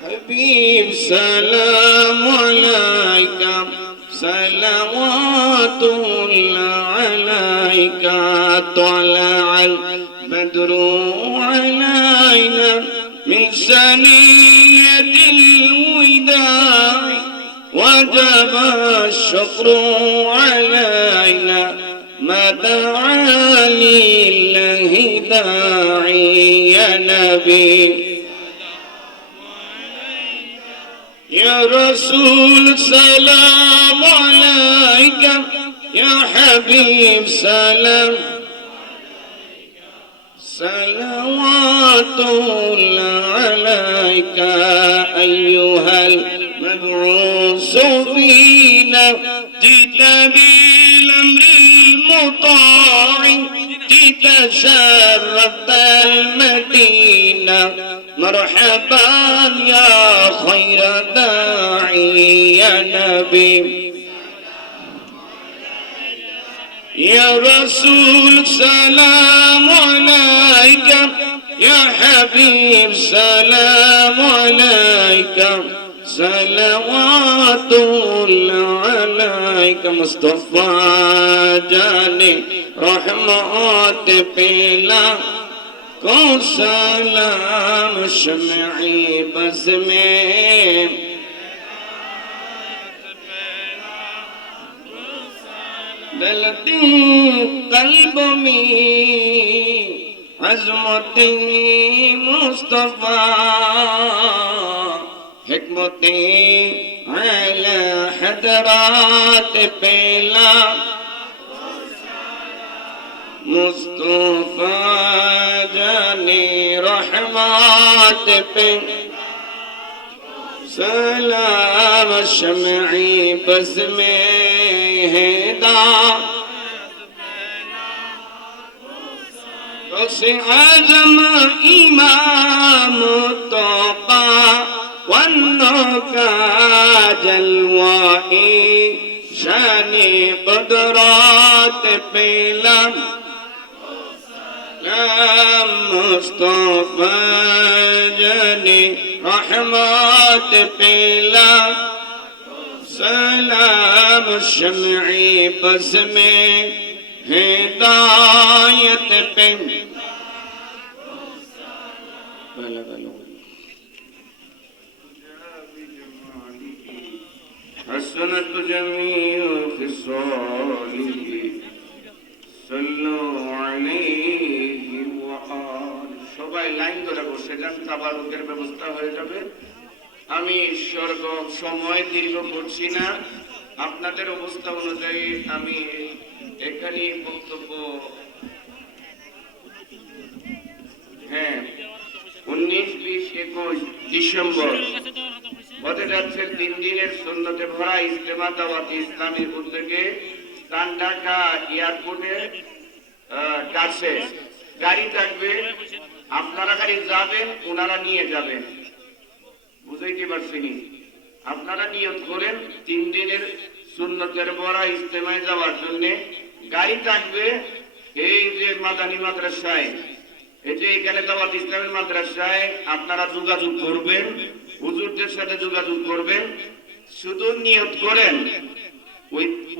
হাবিব সালাম আলাইকা, সালাওয়াতুল্লাহ আলাইকা। তালাআল বদরু আলাইনা মিন সানিয়াতিল ওয়াদা, ওয়াজাবা আশ-শুকরু আলাইনা মা দাআ লিল্লাহি দাঈ। ইয়া নবী يا رسول سلام عليك، يا حبيب سلام، صلوات الله عليك أيها المبعوث فينا، جئت بالأمر المطاع، جئت شرفت المدينة، مرحبا يا خير داعي. يا نبي يا رسول سلام عليك، يا حبيب سلام عليك، صلوات الله عليك. مصطفى جاني رحمات پہلا کو سلام، شمعی بز میں دلتی قلب میں عظمت مصطفیٰ، حکمت اعلی حضرات پہلا مصطفیٰ جانے رحمات پہ سلام، شمعی بز میں ہے غوث اعظم امام توقع والنقا جلوائی জানি কুদরত পেলাম মুস্তফা জানি রহমত পেলাম سلام شمعی بس میں ہدایت پہ حسنت جمیع خصاله صلوا علیہ وآلہ সবাই লাইন ধরে বসে যান তাবারুকের ব্যবস্থা হয়ে যাবে আমি স্বর্গ সময় দীর্ঘ করছি না আপনাদের অবস্থা অনুযায়ী আমি এখানে বক্তব্য 19, 20, 21 ডিসেম্বর হতে যাচ্ছে 3 দিনের সুন্নতে ভরা ইজতেমা দাওয়াত ইসলামীর উদ্যোগে ঢাকা এয়ারপোর্টের কাছে গাড়ি থাকবে আপনারা খালি যাবেন ওনারা নিয়ে যাবেন বুঝাইতে পারছিনি আপনারা নিয়ত করেন 3 দিনের সুন্নতের ভরা ইজতেমায় যাওয়ার জন্য গাড়ি থাকবে এই যে মাদানী মাদ্রাসায় এই যে এখানে দাওয়াত ইসলামের মাদ্রাসায় আপনারা যোগাযোগ করবেন হুজুরদের সাথে যোগাযোগ করবেন শুধু নিয়ত করেন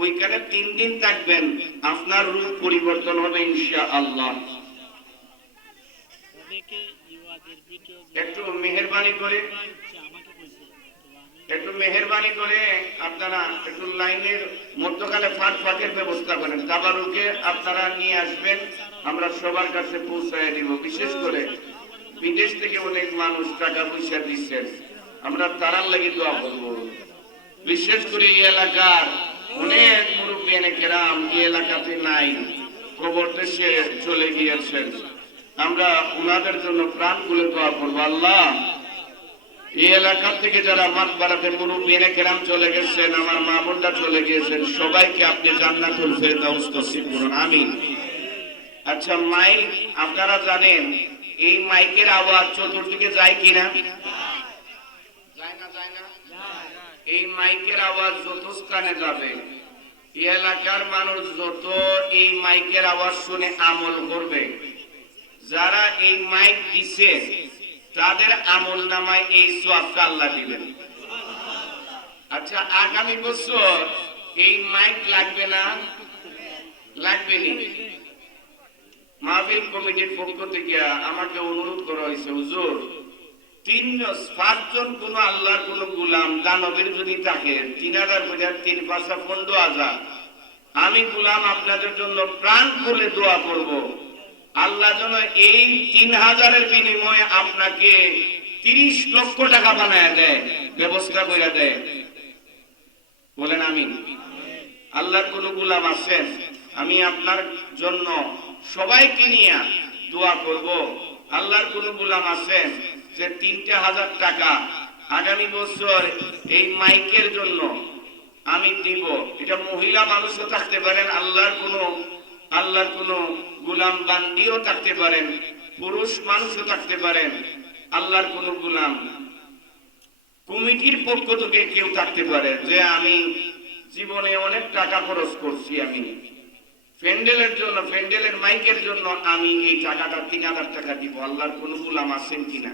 ওইখানে 3 দিন থাকবেন আপনার রূপ পরিবর্তন হবে ইনশাআল্লাহ একটু মেহেরবানি করে আপনারা একটু লাইনের মধ্যখানে ফাঁকের ব্যবস্থা করেন তাবারুকে আপনারা নিয়ে আসবেন আমরা সবার কাছে পৌঁছায় দিব বিশেষ করে বিদেশ থেকে অনেক মানুষ টাকা পয়সা দিচ্ছেন আমরা তারার লাগি দোয়া করব বিশেষ করে এই এলাকার অনেক মুরব্বী কেরাম এই এলাকাতে নাই কবর দেশে চলে গিয়েছেন আমরা ওনাদের জন্য প্রাণ খুলে দোয়া করবো আল্লাহ এই এলাকা থেকে যারা মাকবারাতে মুরব্বী কেরাম চলে গেছেন আমার মা বোনরা চলে গিয়েছেন সবাইকে আপনি জান্নাতুল ফেরদাউস নসিব করুন আমিন আচ্ছা মাইক আপনারা জানেন এই মাইকের আওয়াজ চতুর্দিকে যায় কিনা যায় না এই মাইকের আওয়াজ যত স্থানে যাবে এই এলাকার মানুষ যত এই মাইকের আওয়াজ শুনে আমল করবে যারা এই মাইক দিছে তাদের আমল নামায় এই সওয়াবটা আল্লাহ দিবেন আচ্ছা আগামী বছর এই মাইক লাগবে না লাগবে নি মাহফিল কমিটির পক্ষ থেকে আমাকে অনুরোধ করা হয়েছে হুজুর 5 জন কোন আল্লাহর কোন গোলাম দানবের যদি থাকে 3000 করে 3 5 15,000 আমি গোলাম আপনাদের জন্য প্রাণ খুলে দোয়া করব আল্লাহ যেন এই 3000-এর বিনিময়ে আপনাকে 30 লক্ষ টাকা বানায় দেয় ব্যবস্থা করে দেয় বলেন আমিন আল্লাহর কোন গোলাম আছেন আমি আপনার জন্য সবাইকে নিয়ে দোয়া করব আল্লাহর কোন গোলাম আছেন যে 3,000 টাকা আগামী বছর এই মাইকের জন্য আমি দিব এটা মহিলা মানুষও থাকতে পারেন আল্লাহর কোন গোলাম বান্দিও থাকতে পারেন পুরুষ মানুষও থাকতে পারেন আল্লাহর কোন গোলাম কমিটির পক্ষ থেকে কেউ থাকতে পারে যে আমি জীবনে অনেক টাকা খরচ করছি আমি প্যান্ডেলের মাইকের জন্য আমি এই টাকাটা 3,000 টাকা দিব আল্লাহর কোন গোলাম আছেন কিনা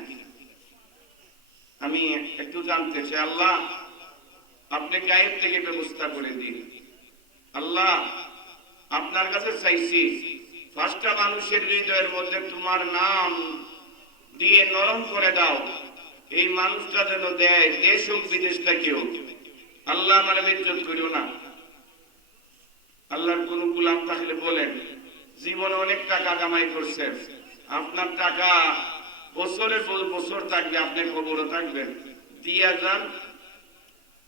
আমি একটু জানতে চাই আল্লাহ আপনি গায়েব থেকে ব্যবস্থা করে দিন আল্লাহ আপনার কাছে চাইছি 5টা মানুষের হৃদয়ের মধ্যে তোমার নাম দিয়ে নরম করে দাও এই মানুষটা যেন দেয় দেশ হোক বিদেশ থেকেও আল্লাহ আমার ইজ্জত করিও না আল্লাহর কোন গোলাম থাকলে বলেন জীবনে অনেক টাকা কামাই করছেন আপনার টাকা বছরের পর বছর থাকবে আপনি কবরে থাকবেন দিয়া যান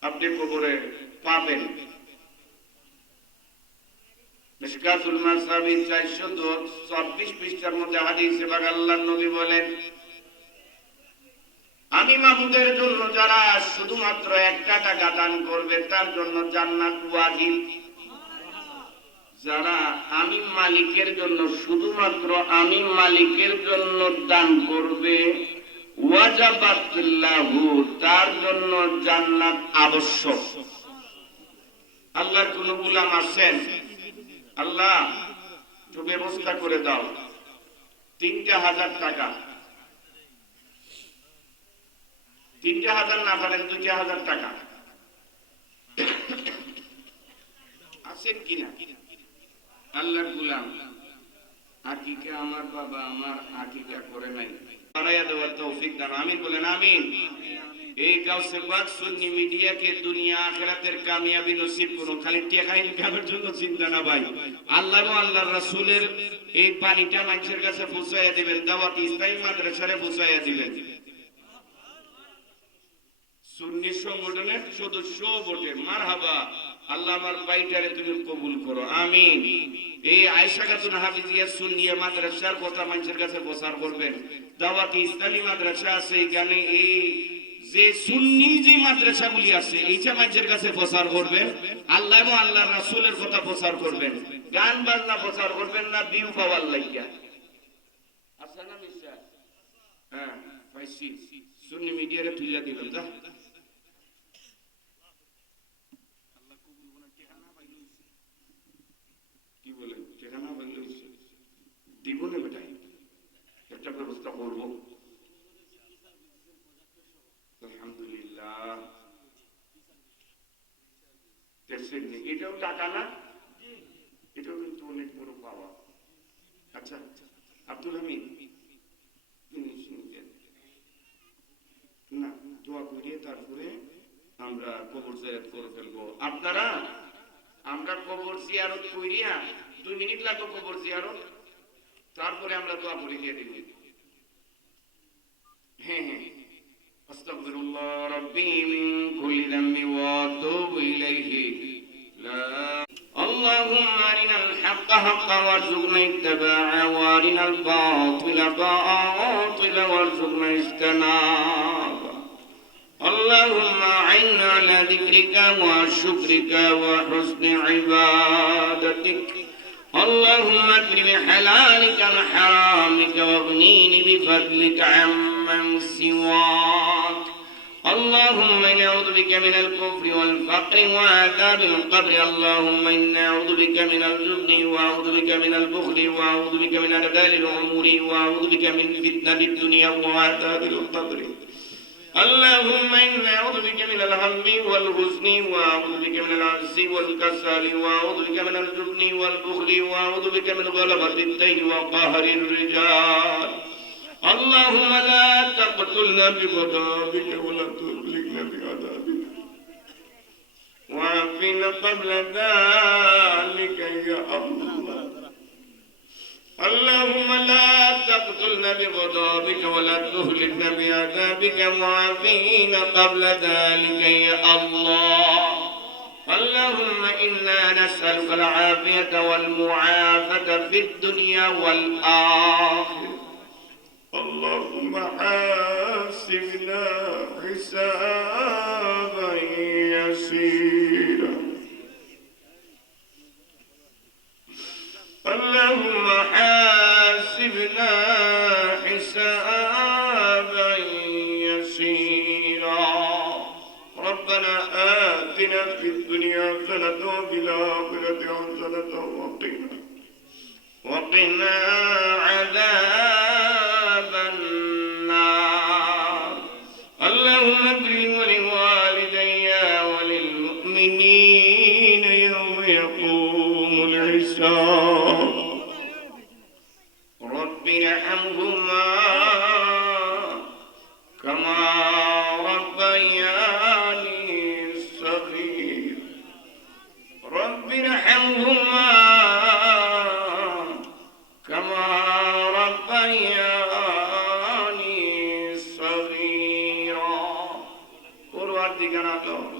আপনি কবরে পাবেন মিশকাতুল মাসাবিহ 424 পৃষ্ঠার মধ্যে হাদিসে পাক আল্লাহর নবী বলেন আমি মাহবুবের জন্য যারা শুধুমাত্র 1 টাকা দান করবে তার জন্য জান্নাত ওয়াজিব যারা আমি মালিকের জন্য শুধুমাত্র আমি মালিকের জন্য দান করবে ওয়াজাবাত লাহু তার জন্য জান্নাত আবশ্যক আল্লাহর কোন গোলাম আছেন? আল্লাহ একটু ব্যবস্থা করে দাও, 3,000 টাকা, 3,000 না পারেন 2,000 টাকা আছেন কিনা? আল্লাহর গোলাম, আকিকা আমার বাবা আমার আকিকা করে নাই, বানাইয়া দেওয়ার তৌফিক দান, আমিন বলেন আমিন। এই গাউসে পাক সুন্নি মিডিয়াকে দুনিয়া আখিরাতের কামিয়াবি নসিব করুন। খালি টাকা ইনকামের জন্য চিন্তা না ভাই, আল্লাহ ও আল্লাহর রাসূলের এই পানিটা মানুষের কাছে পৌঁছাইয়া দিবেন, দাওয়াত ইসলামী মাদ্রাসারে পৌঁছাইয়া দিবেন। সুন্নি সংগঠনের সদস্য বটে, মারহাবা। আল্লাহ আমার বাইটারে তুমি কবুল করো, আমিন। এই আয়েশা খাতুন হাফিজিয়া সুন্নিয়া মাদ্রাসার কথা মানুষের কাছে প্রচার করবেন। দাওয়াত ইসলামী মাদ্রাসা আছে এখানে, এই যে সুন্নি যে মাদ্রাসাগুলি আছে এইটা মানুষের কাছে প্রচার করবেন। আল্লাহ এবং আল্লাহর রাসূলের কথা প্রচার করবেন, গান বাজনা প্রচার করবেন না ভিউ পাওয়ার লাগিয়া। আচ্ছা না বিশ্বাস? হ্যাঁ পাইছি, সুন্নি মিডিয়ারে তুইলা দিবেন যা। কি বলেন, ঠিকানা বললে দিব না বেটাই, একটা ব্যবস্থা করবো আলহামদুলিল্লাহ। এটাও টাকা না, এটাও কিন্তু অনেক বড় পাওয়া। আচ্ছা আব্দুল হামিদ না, দোয়া করিয়ে তারপরে আমরা কবর জিয়ারত করে ফেলবো। আপনারা, আমরা কবর জিয়ারত করিয়া 2 মিনিট লাগবে কবর জিয়ারত, তারপরে আমরা দোয়া করে দিয়ে দিব। হ্যাঁ হ্যাঁ, আস্তাগফিরুল্লাহ রাব্বি মিন কুল্লি যামবি ওয়া আতুবু ইলাইহি। اللهم أرنا الحق حقا وارزقنا اتباعه وأرنا الباطل باطلا وارزقنا اجتنابه. اللهم أعنا على ذكرك وشكرك وحسن عبادتك. اللهم اكرم حلالك عن حرامك واغنيني بفضلك عمن سواك. اللهم إنا نعوذ بك من الكفر والفقر وعذاب القبر. اللهم إنا نعوذ بك من الجبن وأعوذ بك من البخل وأعوذ بك من أرذال الأمور وأعوذ بك من فتنة الدنيا وعذاب القبر. اللهم إنا نعوذ بك من الهم والحزن وأعوذ بك من العجز والكسل وأعوذ بك من الجبن والبخل وأعوذ بك من غلبة الدين وقهر الرجال. اللهم لا تقتلنا بغضبك ولا تهلكنا بعذابك وعافنا قبل ذلك يا الله. اللهم لا تقتلنا بغضبك ولا تهلكنا بعذابك وعافنا قبل ذلك يا الله. اللهم إنا نسألك العافية والمعافاة في الدنيا والآخرة. اللهم حاسبنا حسابا يسيرا. اللهم حاسبنا حسابا يسيرا. ربنا آتنا في الدنيا حسنة وفي الآخرة حسنة وقنا عذاب النار. اللهم اغفر ولوالدي وللمؤمنين يوم يقوم الحساب. رب ارحمهما كما ربياني صغيرا. رب ارحمهما كما ربياني صغيرا. পরওয়ারদিগার আলম,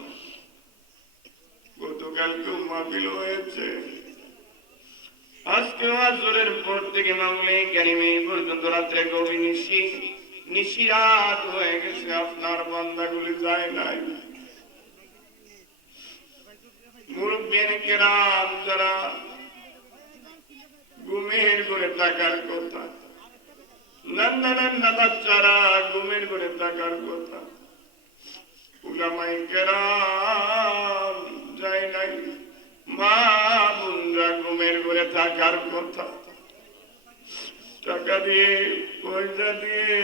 গতকালকে মাহফিল হয়েছে, আজকে আসরের পর থেকে মামলে কারিমে পর্যন্ত রাত্রে গভীর নিশিরাত হয়ে গেছে, আপনার বান্দাগুলি যায় নাই। মুরব্বিয়ান কেরাম যারা ঘুমের করে থাকার কথা, নান্না নান্না বাচ্চারা ঘুমের করে থাকার কথা, উলামায়ে কেরাম যায় নাই। মা বোনরা ঘুমের ঘরে থাকার কথা, টাকা দিয়ে পয়সা দিয়ে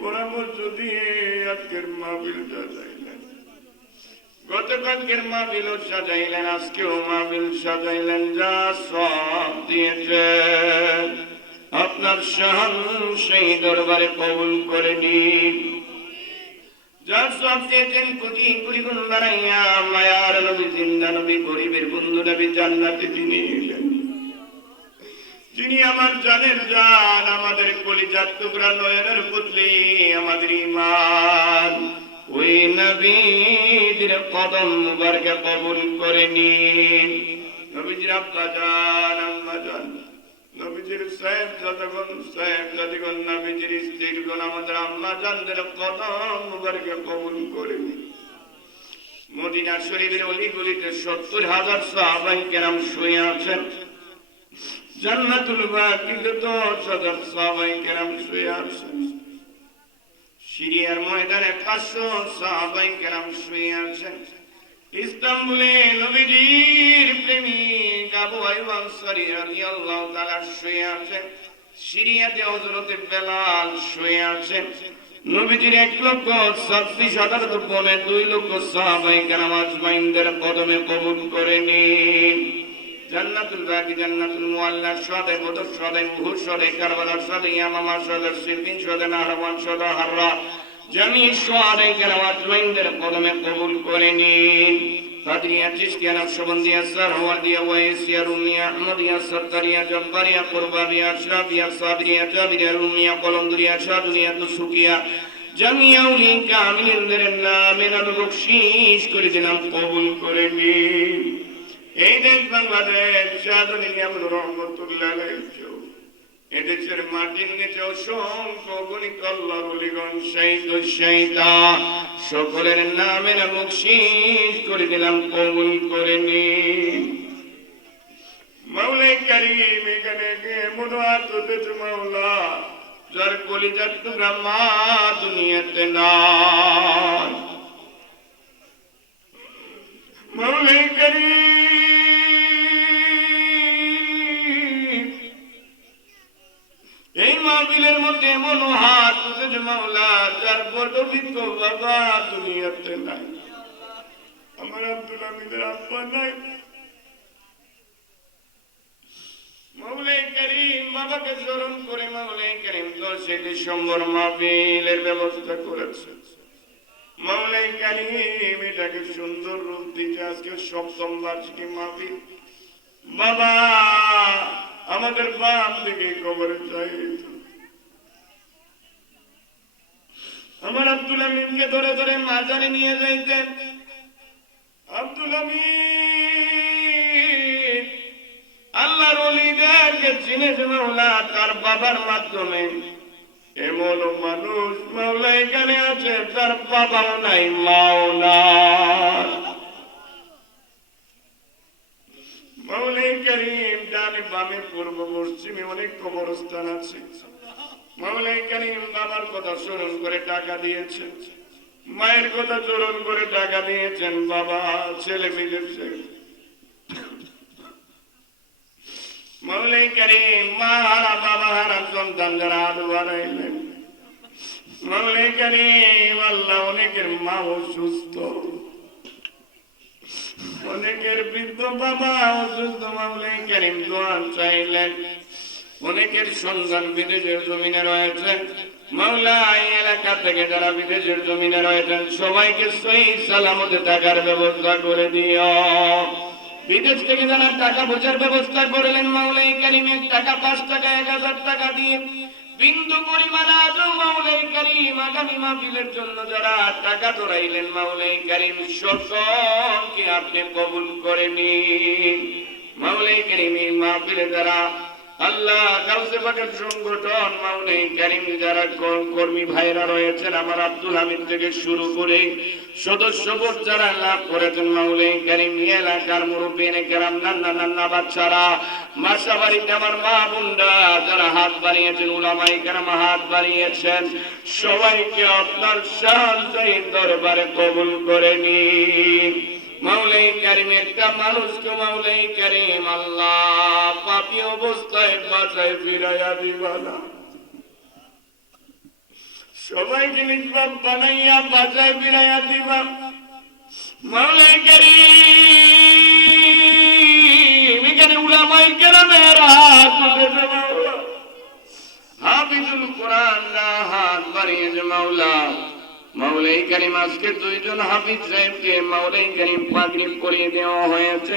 পরামর্শ দিয়ে আজকের মাহফিল সাজাইলেন, গতকালকের মাহফিল সাজাইলেন, আজকেও মাহফিল সাজাইলেন। যা সব দিয়েছেন আপনার শাহান সেই দরবারে কবুল করে নিন। যা সব দিয়েছেন কোটি কোটি গুণ বাড়াইয়া মায়ার নবী, জিন্দা নবী, গরিবের বন্ধু নবী জান্নাতে তিনি এলেন, যিনি আমার জানের জান, আমাদের কলিজার টুকরা, নয়নের পুতলি, আমাদের ঈমান। ওই নবীর কদম মুবারকে কবুল করে নিন। নবীজির আব্বা জান, আম্মা জান, নবীজির সাহেবজাদাগণ, সাহেবজাদিগণ, নবীজির স্ত্রীগণ, আমাদের আম্মা জানদের কদম মুবারকে কবুল করে নিন। মদিনা শরীফের অলিগলিতে 70,000 সাহাবায়ে কেরাম শুয়ে আছেন। জান্নাতুল বাকিতে 10,000 সাহাবায়ে কেরাম শুয়ে আছেন। সিরিয়ার ময়দানে 500 সাহাবায়ে কেরাম শুয়ে আছেন। ইস্তাম্বুলে নবীজির প্রেমিক আবু আইয়ুব আনসারী রাদিয়াল্লাহু তাআলা শুয়ে আছেন। সিরিয়াতে হযরত বেলাল শুয়ে আছেন। নবীজির 1,36,000 পৌনে 2 লক্ষ সাহাবায়ে কেরাম আজমাইনদের কদমে কবুল করে নিন। জান্নাতুল বাকি, জান্নাতুল মুআল্লা, শাহাদে বদর, Shahade Uhud, Shahade Karbala, Shahade ইয়ামামা, Shahade সিফিন, Shahade নাহরাওয়ান, Shahade হাররা, জামি শাহাদে কেরাম আজমাইনদের কদমে কবুল করে নিন। কাদরিয়া, চিশতিয়া, নকশবন্দিয়া, সারওয়ার্দিয়া, ওয়াইসিয়া, রুমিয়া, আহমদিয়া, সরকারিয়া, জব্বারিয়া, কুরবানিয়া, আশরাফিয়া, সাবরিয়া, জাবিরিয়া, রুমিয়া, কলমদুরিয়া, শাহদুনিয়া, দুসুকিয়া, জামিয়া উলিন কামিলদের নামে নবী বকশিশ করে দিলাম, কবুল করে নিন। এই দেশ বাংলাদেশ শাহদুল ইয়ামুর রহমতুল্লাহ আলাইহি, এদেশের মাটির নিচে অসংখ্য গণিত আল্লাহর ওলিগণ, শহীদ ও শহীদা, সকলের নামে বকশিশ করে দিলাম, কবুল করে নিন। মাওলাই কারীম এখানে মুরাদ হতেছে মাওলা, যার কলিজার টুকরা মা দুনিয়াতে নাই। মাওলাই কারীম এই মাহফিলের মধ্যে এমন হাত উঠেছে মাওলা, যার বড় বিজ্ঞ বাবা দুনিয়াতে নাই। আমার আব্দুল হামিদের আব্বা নাই। মাওলাই কারীম বাবাকে স্মরণ করে মাওলাই কারীম 10 ডিসেম্বর মাহফিলের ব্যবস্থা করেছে। মাওলাই কারীম এটাকে সুন্দর রূপ দিতে আজকে 7ম বার্ষিকী মাহফিল। বাবা আমাদের বাপ দিকে কবরে চাই, আমার আব্দুল আমিনকে ধরে ধরে মাজারে নিয়ে যাইতেন। আব্দুল আমিন আল্লাহর ওলিদেরকে চিনেছে মাওলা তার বাবার মাধ্যমে। এমন মানুষ মাওলা এখানে আছে, তার বাবাও নাই, মাও নাই। মাওলাই কারীম ডানে বামে পূর্ব পশ্চিমে অনেক কবরস্থান আছে। মাওলাই কারীম বাবার কথা স্মরণ করে টাকা দিয়েছেন, মায়ের কথা স্মরণ করে টাকা দিয়েছেন। বাবা ছেলে বিদেশে, মাওলাই কারীম মা হারা বাবা হারা সন্তান যারা আদু হারাইলেন। মাওলাই কারীম আল্লাহ অনেকের মা অসুস্থ, অনেকের বৃদ্ধ বাবা অসুস্থ, মাওলাই কারীম দোয়া চাইলেন। অনেকের সন্তান বিদেশের জমিনে রয়েছেন, মাওলা এই এলাকা থেকে যারা বিদেশের জমিনে রয়েছেন সবাইকে সহি সালামতে থাকার ব্যবস্থা করে দিও। বিদেশ থেকে যারা টাকা পয়সার ব্যবস্থা করলেন মাওলাই কারীম 1 টাকা, 5 টাকা, 1000 টাকা দিয়ে বিন্দু পরিমাণ আজও মাওলাই কারীম আগামী মাহফিলের জন্য যারা টাকা ধরাইলেন মাওলাই কারীম সকলকে আপনি কবুল করে নিন। মাওলাই কারীম এই মাহফিলে যারা আল্লাহ গাউসে পাকের সংগঠন মাওলাই কারীম যারা কর্মী ভাইরা রয়েছেন, আমার আব্দুল হামিদ থেকে শুরু করে সদস্যপদ যারা লাভ করেছেন মাওলাই কারীম এলাকার মুরব্বিয়ানে কেরাম, নান্না নান্না বাচ্চারা, মাসা বাড়িতে আমার মা বোনরা যারা হাত বাড়িয়েছেন, উলামায়ে কেরাম হাত বাড়িয়েছেন, সবাইকে আপনার শান্তির দরবারে কবুল করে নিন। মাওলাই কারীম একটা মানুষকে মাওলাই কারীম আল্লাহ পাপী অবস্থায় বাঁচায় ফিরাইয়া দিবা না। সবাইকে নিষ্পাপ বানাইয়া বাঁচায় ফিরাইয়া দিবা। মাওলাই কারীম এখানে উলামায়ে কেরামের হাত উঠেছে মাওলা, হাফিজুল কোরআন হাত বাড়িয়েছে মাওলা। মাওলাই কারীম আজকে দুইজন হাফিজ সাহেবকে মাওলাই কারীম পাগড়ি পরিয়ে দেওয়া হয়েছে।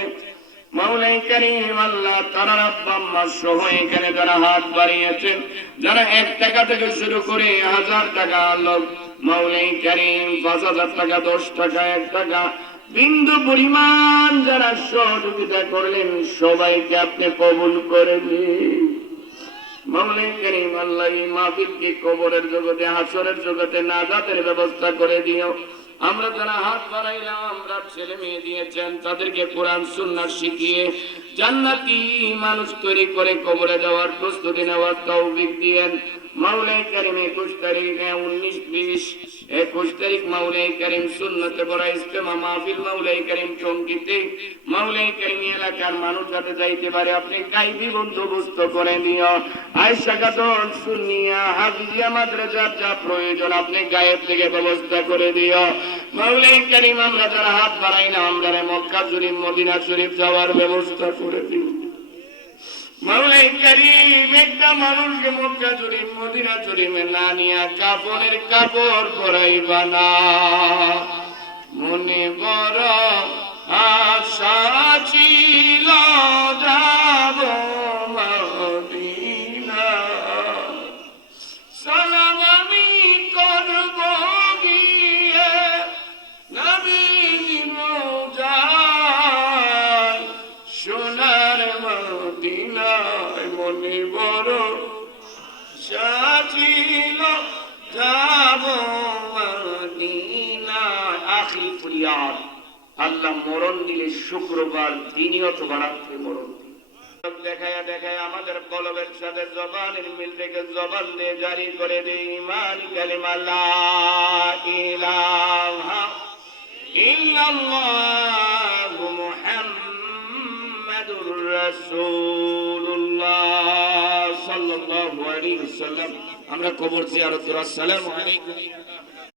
মাওলাই কারীম আল্লাহ তারা আব্বা আম্মা সহ এখানে যারা হাত বাড়িয়েছেন, যারা 1 টাকা থেকে শুরু করে 1000 টাকা লোক, মাওলাই কারীম 5000 টাকা, 10 টাকা, 1 টাকা, বিন্দু পরিমাণ যারা সহযোগিতা করলেন সবাইকে আপনি কবুল করে নিন। মাওলাই কারীম আল্লাহ এই মাহফিলকে কবরের জগতে হাসরের জগতে নাজাতের ব্যবস্থা করে দিও। আমরা যারা হাত বাড়াইলাম, আমরা ছেলে মেয়ে দিয়েছেন, তাদেরকে কোরআন সুন্নাহ শিখিয়ে জান্নাতি মানুষ তৈরি করে কবরে যাওয়ার প্রস্তুতি নেওয়ার তৌফিক দিয়েন। মাওলাই কারীম 21 তারিখ 19, 20, 21 তারিখ মাওলাই কারীম সুন্নতে বড় ইজতেমা মাহফিল মাওলাই কারীম টঙ্গীতে, মাওলাই কারীম এলাকার মানুষ যাতে যাইতে পারে আপনি গায়বী বন্দোবস্ত করে দিও। আয়েশা খাতুন সুন্নিয়া হাফিজিয়া মাদ্রাসার যা প্রয়োজন আপনি গায়েব থেকে ব্যবস্থা করে দিও। মাওলাই কারীম আমরা যারা হাত বাড়াই না, আমরা মক্কা শরীফ মদিনা শরীফ যাওয়ার ব্যবস্থা করে দিও। মাওলাই কারীম একটা মানুষকে মক্কা শরীফ মদিনা শরীফে না নিয়া কাফনের কাপড় পরাইবা না। মনে বড় আশা ছিল যাব মদিনা, সালাম আমি করব গিয়ে নবীর রওজায় সোনার মদিনায়। মনে বড় আশা ছিল যাব মদিনায়। আখিরি ফরিয়াদ, আল্লাহ মরণ দিলে শুক্রবার দিনই অথবা রাত্রে মরণ দিন। দেখায়া দেখায় আমাদের কলবের সাথে জবানের মিল থেকে জবান দিয়ে জারি করে দিই ঈমান কালিমা লা ইলাহা ইল্লাল্লাহু মুহাম্মাদুর রাসূলুল্লাহ সাল্লাল্লাহু আলাইহি ওয়াসাল্লাম। আমরা কবর জিয়ারত করি। আসসালামু আলাইকুম।